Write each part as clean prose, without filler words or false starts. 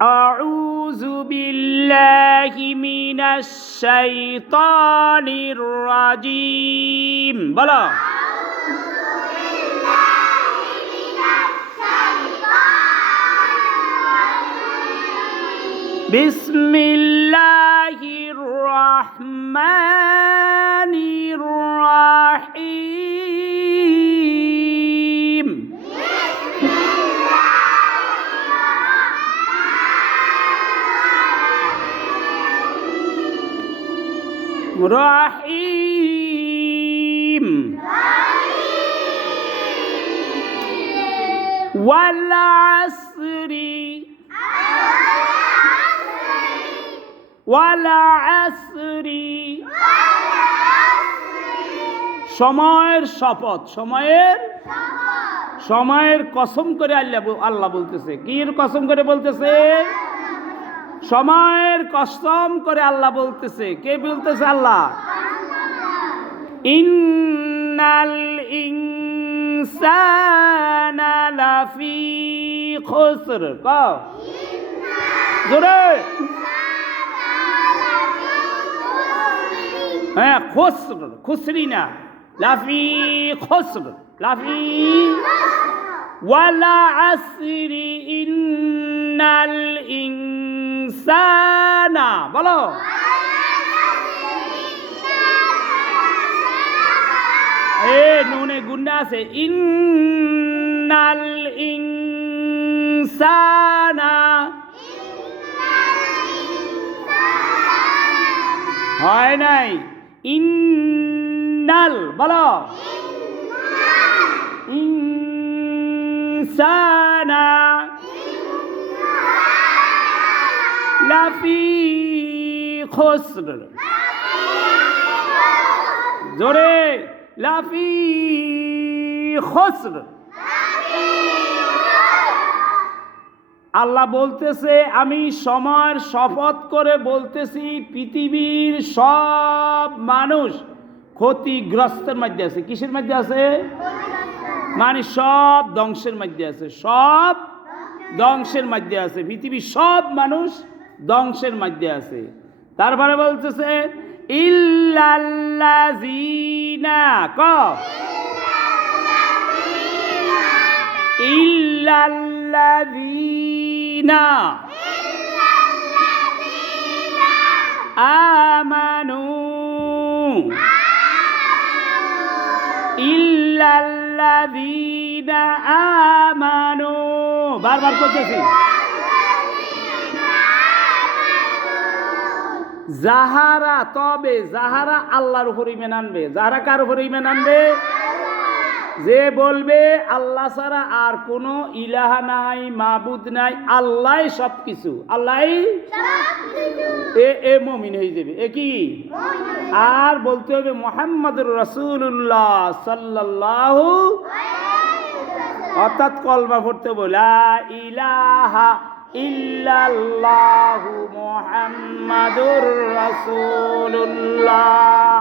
أعوذ بالله من الشيطان الرجيم بلا بسم الله الرحمن الرحيم رحيم والعصر والعصر সময়ের শপথ সময়ের কসম করে আল্লাহ বলতেছে। কির কসম করে বলতেছে? সময়ের কসম করে আল্লাহ বলতেছে। কে বলতেছে? আল্লাহ। ইন্নাল ইনসানা লাফি খুসর। কও জোরে। হ্যাঁ, খুসর, খুসরি না, লাফি খুসর, লাফি ওয়ালা আসরি ইন্নাল ইনসানা। বলো নুনে গুন্ডা আছে। ইন্নাল ইনসানা হয় নাই। ইন্নাল বলো। ইনসানা লাফি খুসর। জোরে, লাফি খুসর। আল্লাহ বলতেছে, আমি সময়ের শপথ করে বলতেছি, পৃথিবীর সব মানুষ ক্ষতিগ্রস্তের মধ্যে আছে। কিসের মধ্যে আছে? মানে সব ধ্বংসের মধ্যে আছে, সব ধ্বংসের মধ্যে আছে। পৃথিবীর সব মানুষ ধ্বংসের মধ্যে আছে। তারপরে বলতেছে ইল্লাল্লাযীনা। ক ইল্লাল্লাযীনা আমানু। ইল্লাল্লাযীনা আমানু। বারবার করতেছি। যাহারা, তবে যাহারা আল্লাহর উপর ঈমান আনবে। যাহারা কার উপর ঈমান আনবে? যে বলবে আল্লাহ ছাড়া আর কোনো ইলাহা নাই, মাবুদ নাই, আল্লাহ সব কিছু, আল্লাহ এ মুমিন হয়ে যাবে। এ কি? আর বলতে হবে মুহাম্মদুর রাসূলুল্লাহ সাল্লাল্লাহু, অর্থাৎ কলমা পড়তে হবে লা ইলাহা ইল্লাল্লাহু মুহাম্মাদুর রাসূলুল্লাহ।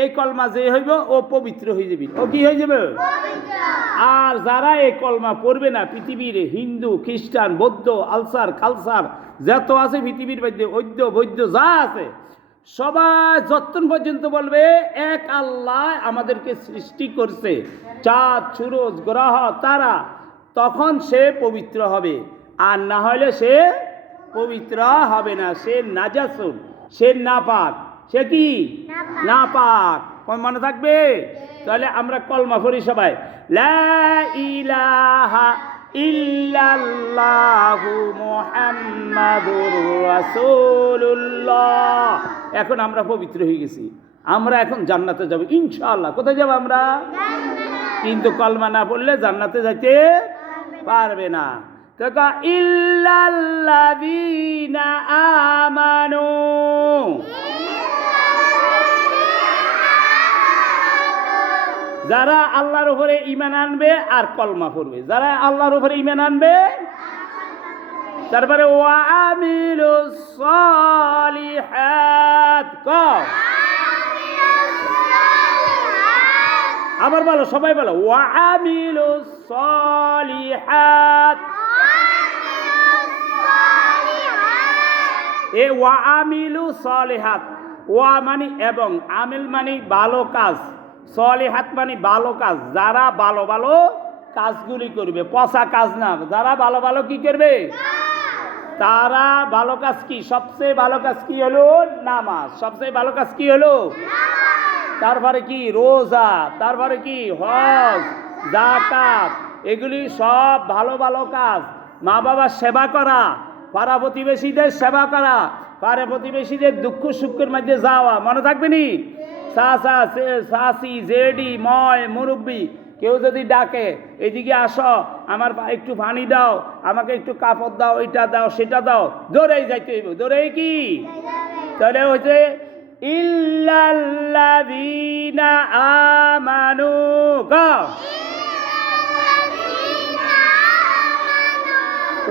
এই কলমা যে হইব ও পবিত্র হয়ে যাবে। ও কি হয়ে যাবে? আর যারা এই কলমা পড়বে না, পৃথিবীর হিন্দু, খ্রিস্টান, বৌদ্ধ, আলসার, খালসার যত আছে পৃথিবীর মধ্যে, ঐদ্য বৈদ্য যা আছে, সবাই যতক্ষণ পর্যন্ত বলবে এক আল্লাহ আমাদেরকে সৃষ্টি করছে, চাঁদ, সূরজ, গ্রহ, তারা, তখন সে পবিত্র হবে। আর না হলে সে পবিত্র হবে না। সে নাজাসুন, সে নাপাক। সে কি? নাপাক। মনে থাকবে? তাহলে আমরা কলমা পড়ি সবাই, লা ইলাহা ইল্লাল্লাহু মুহাম্মাদুর রাসূলুল্লাহ। এখন আমরা পবিত্র হয়ে গেছি, আমরা এখন জান্নাতে যাব ইনশাআল্লাহ। কোথায় যাব আমরা? কিন্তু কলমা না পড়লে জান্নাতে যাইতে পারবে না। ইল্লাল্লাযীনা আমানু। যারা আল্লাহর উপরে ঈমান আনবে আর কলমা পড়বে, যারা আল্লাহর উপরে ঈমান আনবে, তারপরে ওয়া আমিলুস সালিহাত। আবার বলো, সবাই বলো, ওয়া আমিলুস সালিহাত। এ ওয়া আমিলু সলিহাত, ওয়া মানে এবং, আমিল মানে ভালো কাজ, সলিহাত মানে ভালো কাজ, যারা ভালো ভালো কাজগুলি করবে, পচা কাজ না, যারা ভালো ভালো কি করবে, তারা ভালো কাজ কি, সবচেয়ে ভালো কাজ কি হলো নামাজ, সবচেয়ে ভালো কাজ কি হলো, তারপরে কি রোজা, তারপরে কি হজ, যাকাত, এগুলি সব ভালো ভালো কাজ। মা বাবার সেবা করা, পাড়া প্রতিবেশীদের সেবা করা, পাড়া প্রতিবেশীদের দুঃখ সুখের মধ্যে যাওয়া, মনে থাকবে নি, চাচা চাচি জেডি ময় মুরব্বী কেউ যদি ডাকে এদিকে আসো, আমার একটু পানি দাও, আমাকে একটু কাপড় দাও, এটা দাও সেটা দাও, দৌড়েই যাইতে হইব, দৌড়েই কি, তাহলে হচ্ছে ইল্লাল্লাযীনা আমানু,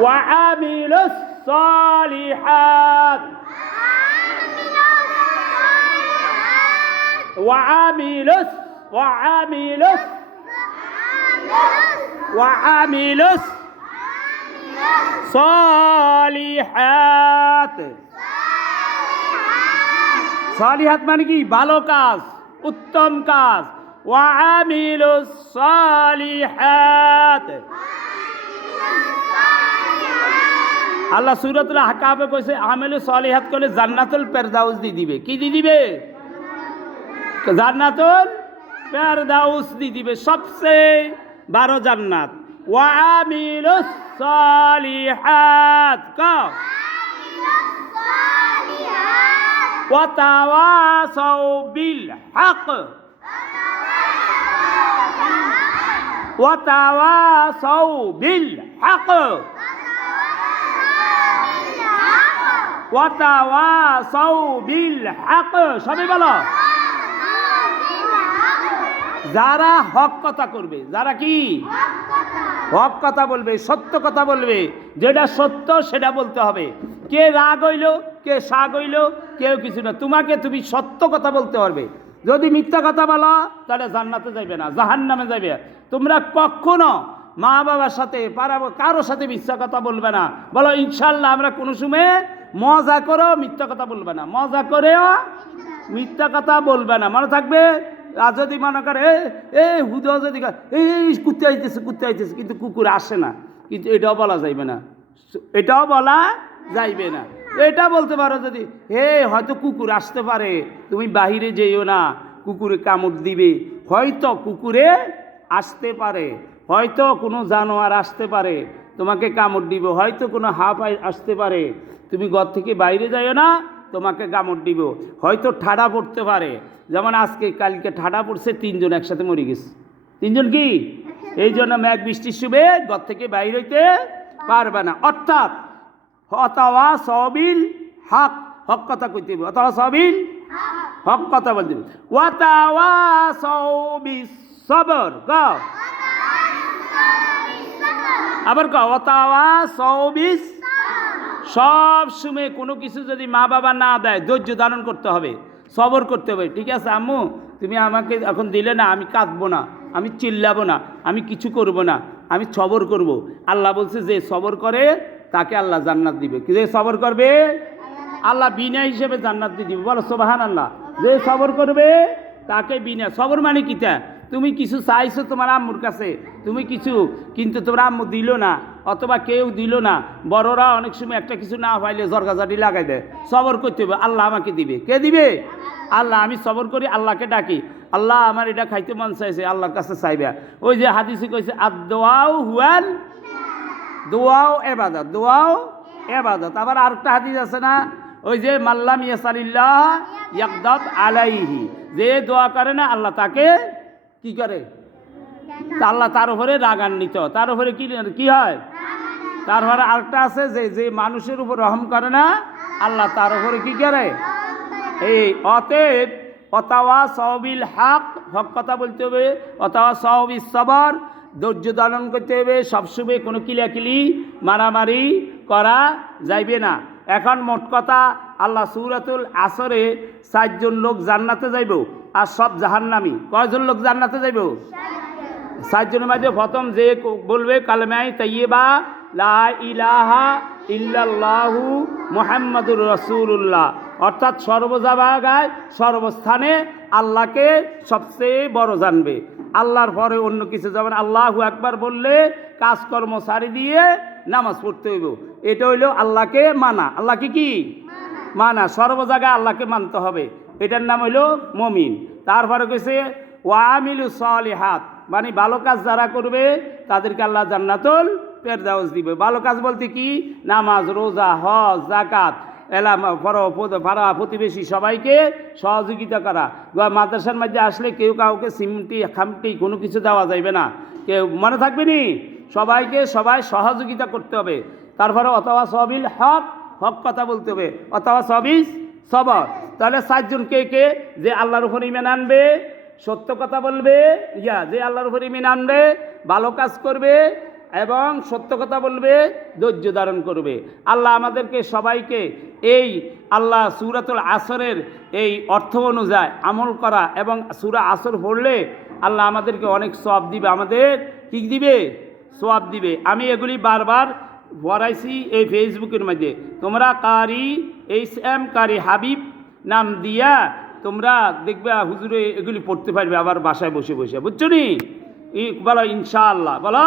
ওয়া আমিলুস সালিহাত, ওয়া আমিলুস সালিহাত। সালিহাত মানে কি, ভালো কাজ, উত্তম কাজ। ওয়া আমিলুস সালিহাত, আল্লাহ সূরাতুল আহকাফে কইছে আমিলুস সালিহাত করলে জান্নাতুল ফেরদাউস দি দিবে। কি দি দিবে? জান্নাতুল ফেরদাউস দি দিবে, সবচেয়ে বড় জান্নাত। ওয়া আমিলুস সালিহাত, ওয়া তাওয়াসাউ বিল হক, ওয়া তাওয়াসাউ বিল হক, ওয়া তাওয়াসাউ বিল হক, সবাই বলো। যারা হক কথা করবে, যারা কি হক কথা বলবে, সত্য কথা বলবে, যেটা সত্য সেটা বলতে হবে। কে রাগ হইল, কে শাগ হইল, কেউ কিছু না, তোমাকে তুমি সত্য কথা বলতে পারবে। যদি মিথ্যা কথা বলো তাহলে জান্নাতে যাইবে না, জাহান্নামে যাবে। তোমরা কখনো মা বাবার সাথে কারোর সাথে মিথ্যা কথা বলবে না। বলো ইনশাল্লাহ আমরা কোনো সময় মজা করো মিথ্যা কথা বলবে না, মজা করেও মিথ্যা কথা বলবে না, মনে থাকবে। আর যদি মনে করে হুদা যদি কুত্তে আইতেছে কিন্তু কুকুর আসে না, কিন্তু এটাও বলা যাইবে না, এটাও বলা যাইবে না। এটা বলতে পারো যদি হয়তো কুকুর আসতে পারে, তুমি বাহিরে যেও না, কুকুরে কামড় দিবে, হয়তো কুকুরে আসতে পারে, হয়তো কোনো জানোয়ার আসতে পারে তোমাকে কামড় দিবে, হয়তো কোনো হাঁপ আসতে পারে, তুমি ঘর থেকে বাইরে যাইও না, তোমাকে কামড় দিব, হয়তো ঠাডা পড়তে পারে। যেমন আজকে কালকে ঠাডা পড়ছে, 3 জন একসাথে মরে গেছে। 3 জন কি, এই জন্য মেঘ বৃষ্টির শুবে ঘর থেকে বাইর হইতে পারবে না। অর্থাৎ অথবা সবিল হক, হক কথা কইতে হবে, অথবা সবিল হক কথা বলতে হবে। ওয়াতাওয়া সবিস সবর, আবার ওয়াতাওয়া সবিস, সব সময় কোনো কিছু যদি মা বাবা না দেয় ধৈর্য ধারণ করতে হবে, সবর করতে হবে। ঠিক আছে আম্মু, তুমি আমাকে এখন দিলে না, আমি কাঁদবো না, আমি চিল্লাবো না, আমি কিছু করব না, আমি সবর করব। আল্লাহ বলছে যে সবর করে তাকে আল্লাহ জান্নাত দিবে। যে সবর করবে আল্লাহ বিনা হিসেবে জান্নাত দিয়ে দিবে। বলো সুবহানাল্লাহ। যে সবর করবে তাকে বিনা, সবর মানে কিটা, তুমি কিছু চাইছো তোমার আম্মুর কাছে, তুমি কিছু, কিন্তু তোমার আম্মু দিল না, অথবা কেউ দিল না, বড়রা অনেক সময় একটা কিছু না পাইলে জরগাজাটি লাগাই দেয়। সবর করতে হবে, আল্লাহ আমাকে দিবে। কে দিবে? আল্লাহ। আমি সবর করি, আল্লাহকে ডাকি, আল্লাহ আমার এটা খাইতে মন চাইছে, আল্লাহর কাছে চাইবে। ওই যে হাদিসে কইছে আদ-দুআউ হুয়াল, দোয়াও ইবাদত, দোয়াও ইবাদত। আবার আরেকটা হাদিস আছে না, ওই যে মাল্লাম ইয়াসালিল্লাহ ইয়াকদাব আলাইহি, যে দোয়া করে না আল্লাহ তাকে কি করে, আল্লাহ তার উপরে রাগান্বিত, তার উপরে কি হয়। তারপরে আরেকটা আছে যে মানুষের উপর রহম করে না আল্লাহ তার উপরে কি করে। এই অতএব অতাওয়া সবিল হক, হক কথা বলতে হবে, অতাওয়া সবিল সবর, ধৈর্য ধারণ করতে হবে। সবসময় কোনো কিলাকিলি মারামারি করা যাইবে না। এখন মোট কথা আল্লাহ সূরাতুল আসরে 4 জন লোক জান্নাতে যাইব আর সব জাহান্নামী। কয়জন লোক জান্নাতে যাইব? 4 জনের মধ্যে প্রথম যে বলবে কালেমায়ে তাইয়্যিবা লা ইলাহা ইল্লাল্লাহু মুহাম্মাদুর রাসূলুল্লাহ, অর্থাৎ সর্বজায়গায় সর্বস্থানে আল্লাহকে সবচেয়ে বড় জানবে। আল্লাহর পরে অন্য কিছু যেমন আল্লাহু আকবার বললে কাজকর্ম ছাড়ি দিয়ে নামাজ পড়তে হইব। এটা হইল আল্লাহকে মানা। আল্লাহকে কি মানা, সর্ব জায়গায় আল্লাহকে মানতে হবে। এটার নাম হইল মুমিন। তারপরে কইছে ওয়ামিলু সলিহাত, মানে ভালো কাজ যারা করবে তাদেরকে আল্লাহ জান্নাতুল ফেরদাউস দিবে। ভালো কাজ বলতে কি? নামাজ, রোজা, হজ, যাকাত, পাড়া প্রতিবেশী সবাইকে সহযোগিতা করা। মাদ্রাসার মধ্যে আসলে কেউ কাউকে সিমটি খামটি কোনো কিছু দেওয়া যাইবে না, কেউ মনে থাকবে নি, সবাইকে সবাই সহযোগিতা করতে হবে। তারপরে অথবা সবিল হক, হক কথা বলতে হবে, অথবা সবিস সবর। তাহলে 4 জন কে কে? যে আল্লাহর উপর ঈমান আনবে, সত্য কথা বলবে, যে আল্লাহর উপর ঈমান আনবে, ভালো কাজ করবে এবং সত্য কথা বলবে, ধৈর্য ধারণ করবে। আল্লাহ আমাদেরকে সবাইকে এই আল্লাহ সূরাতুল আসরের এই অর্থ অনুযায়ী আমল করা, এবং সূরা আসর পড়লে আল্লাহ আমাদেরকে অনেক সওয়াব দিবে। আমাদের কি দিবে? সওয়াব দিবে। আমি এগুলি বারবার পড়াইছি এই ফেসবুকের মধ্যে। তোমরা কারি HM কারি হাবিব নাম দিয়া তোমরা দেখবে হুজুরে এগুলি পড়তে পারবে আবার বাসায় বসে বসে, বুঝছো নি? বলো ইনশাআল্লাহ, বলো।